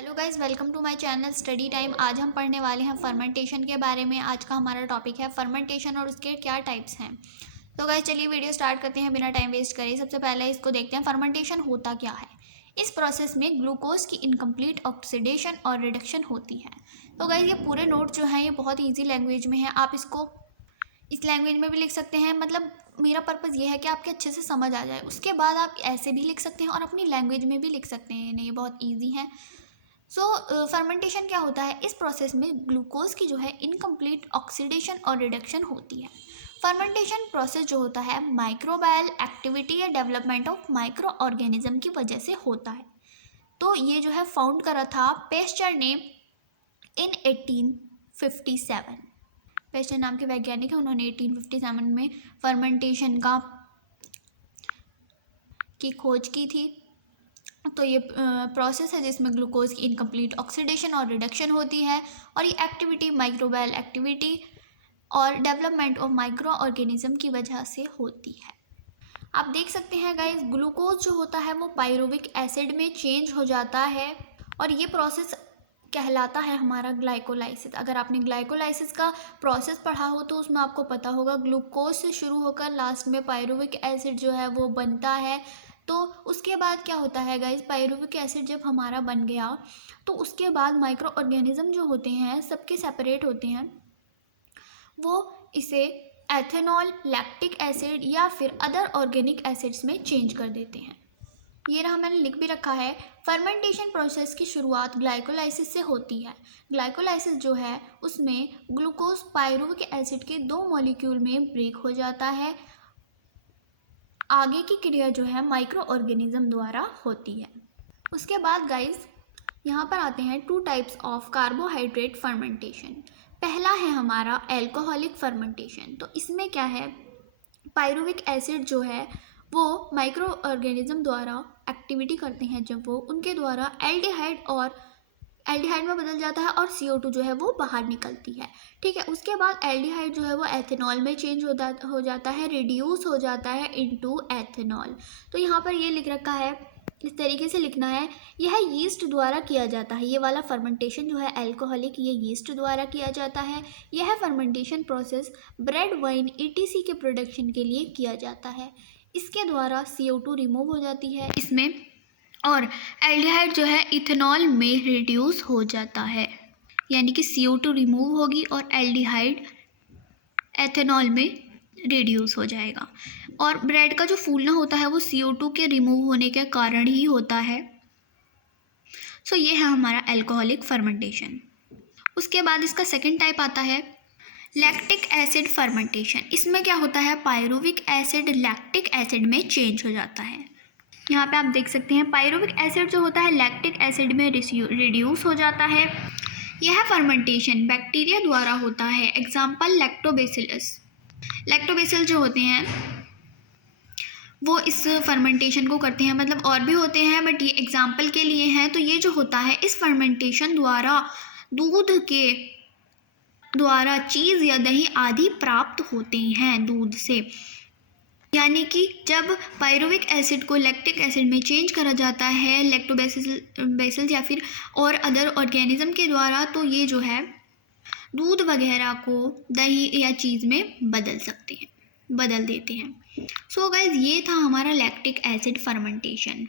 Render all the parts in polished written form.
Hello guys, welcome to my channel study time. आज हम पढ़ने वाले हैं फर्मेंटेशन के बारे में। आज का हमारा टॉपिक है फर्मेंटेशन और उसके क्या टाइप्स हैं। तो गाइज चलिए वीडियो स्टार्ट करते हैं बिना टाइम वेस्ट करे। सबसे पहले इसको देखते हैं फर्मेंटेशन होता क्या है। इस प्रोसेस में ग्लूकोज की इनकम्प्लीट ऑक्सीडेशन और रिडक्शन होती है। तो गाइज ये पूरे नोट जो हैं ये बहुत ईजी लैंग्वेज में है। आप इसको इस लैंग्वेज में भी लिख सकते हैं। मतलब मेरा पर्पज़ ये है कि आपके अच्छे से समझ आ जाए। उसके बाद आप ऐसे भी लिख सकते हैं और अपनी लैंग्वेज में भी लिख सकते हैं। नहीं, ये बहुत ईजी है। फर्मेंटेशन क्या होता है। इस प्रोसेस में ग्लूकोज की जो है इनकम्प्लीट ऑक्सीडेशन और रिडक्शन होती है। फर्मेंटेशन प्रोसेस जो होता है माइक्रोबायल एक्टिविटी या डेवलपमेंट ऑफ माइक्रो ऑर्गेनिज्म की वजह से होता है। तो ये जो है फाउंड करा था पेस्चर ने इन 1857। पेस्चर नाम के वैज्ञानिक हैं। उन्होंने 1857 में फर्मेंटेशन की खोज की थी। तो ये प्रोसेस है जिसमें ग्लूकोज की इनकम्प्लीट ऑक्सीडेशन और रिडक्शन होती है। और ये एक्टिविटी माइक्रोबायल एक्टिविटी और डेवलपमेंट ऑफ माइक्रो ऑर्गेनिज्म की वजह से होती है। आप देख सकते हैं गाइस, ग्लूकोज जो होता है वो पायरुविक एसिड में चेंज हो जाता है और ये प्रोसेस कहलाता है हमारा ग्लाइकोलाइसिस। अगर आपने ग्लाइकोलाइसिस का प्रोसेस पढ़ा हो तो उसमें आपको पता होगा ग्लूकोज से शुरू होकर लास्ट में पायरुविक एसिड जो है वो बनता है। तो उसके बाद क्या होता है गाइस, पायरुविक एसिड जब हमारा बन गया तो उसके बाद माइक्रो ऑर्गेनिज्म जो होते हैं सबके सेपरेट होते हैं। वो इसे एथेनॉल, लैक्टिक एसिड या फिर अदर ऑर्गेनिक एसिड्स में चेंज कर देते हैं। ये रहा, मैंने लिख भी रखा है। फर्मेंटेशन प्रोसेस की शुरुआत ग्लाइकोलाइसिस से होती है। ग्लाइकोलाइसिस जो है उसमें ग्लूकोज पायरुविक एसिड के 2 मॉलिक्यूल में ब्रेक हो जाता है। आगे की क्रिया जो है माइक्रो ऑर्गेनिज्म द्वारा होती है। उसके बाद गाइस यहाँ पर आते हैं 2 टाइप्स ऑफ कार्बोहाइड्रेट फर्मेंटेशन। पहला है हमारा एल्कोहलिक फर्मेंटेशन। तो इसमें क्या है, पायरुविक एसिड जो है वो माइक्रो ऑर्गेनिज्म द्वारा एक्टिविटी करते हैं जब वो उनके द्वारा एल्डिहाइड में बदल जाता है और CO2 जो है वो बाहर निकलती है। ठीक है, उसके बाद एल्डिहाइड जो है वो एथेनॉल में चेंज हो जाता है, रिड्यूस हो जाता है इनटू एथेनॉल। तो यहाँ पर ये लिख रखा है, इस तरीके से लिखना है। यह यीस्ट द्वारा किया जाता है। ये वाला फर्मेंटेशन जो है एल्कोहलिक, ये यीस्ट द्वारा किया जाता है। यह fermentation process bread, wine ETC के प्रोडक्शन के लिए किया जाता है। इसके द्वारा CO2 रिमूव हो जाती है इसमें और एल्डिहाइड जो है इथेनॉल में रिड्यूस हो जाता है। यानी कि CO2 रिमूव होगी और एल्डिहाइड एथेनॉल में रिड्यूस हो जाएगा। और ब्रेड का जो फूलना होता है वो CO2 के रिमूव होने के कारण ही होता है। सो ये है हमारा एल्कोहलिक फर्मेंटेशन। उसके बाद इसका सेकंड टाइप आता है लैक्टिक एसिड फर्मेंटेशन। इसमें क्या होता है, पायरुविक एसिड लैक्टिक एसिड में चेंज हो जाता है। यहाँ पे आप देख सकते हैं पायरुविक एसिड जो होता है लैक्टिक एसिड में रिड्यूस हो जाता है। यह फर्मेंटेशन बैक्टीरिया द्वारा होता है। Example lactobacillus. लैक्टोबैसिल जो होते हैं वो इस फर्मेंटेशन को करते हैं। मतलब और भी होते हैं बट ये एग्जाम्पल के लिए हैं। तो ये जो होता है इस फर्मेंटेशन द्वारा दूध के द्वारा चीज़ या दही आदि प्राप्त होते हैं दूध से। यानी कि जब पायरुविक एसिड को लैक्टिक एसिड में चेंज करा जाता है लैक्टोबैसिलस या फिर और अदर ऑर्गेनिज्म के द्वारा, तो ये जो है दूध वगैरह को दही या चीज़ में बदल देते हैं। सो गाइज ये था हमारा लैक्टिक एसिड फर्मेंटेशन।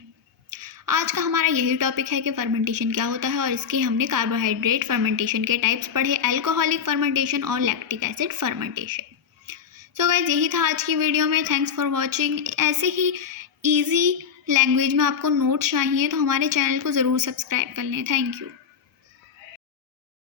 आज का हमारा यही टॉपिक है कि फर्मेंटेशन क्या होता है और इसके हमने कार्बोहाइड्रेट फर्मेंटेशन के टाइप्स पढ़े, एल्कोहलिक फर्मेंटेशन और lactic acid fermentation. So guys यही था आज की वीडियो में। Thanks for watching. ऐसे ही ईजी लैंग्वेज में आपको नोट्स चाहिए तो हमारे चैनल को ज़रूर सब्सक्राइब कर लें। Thank you.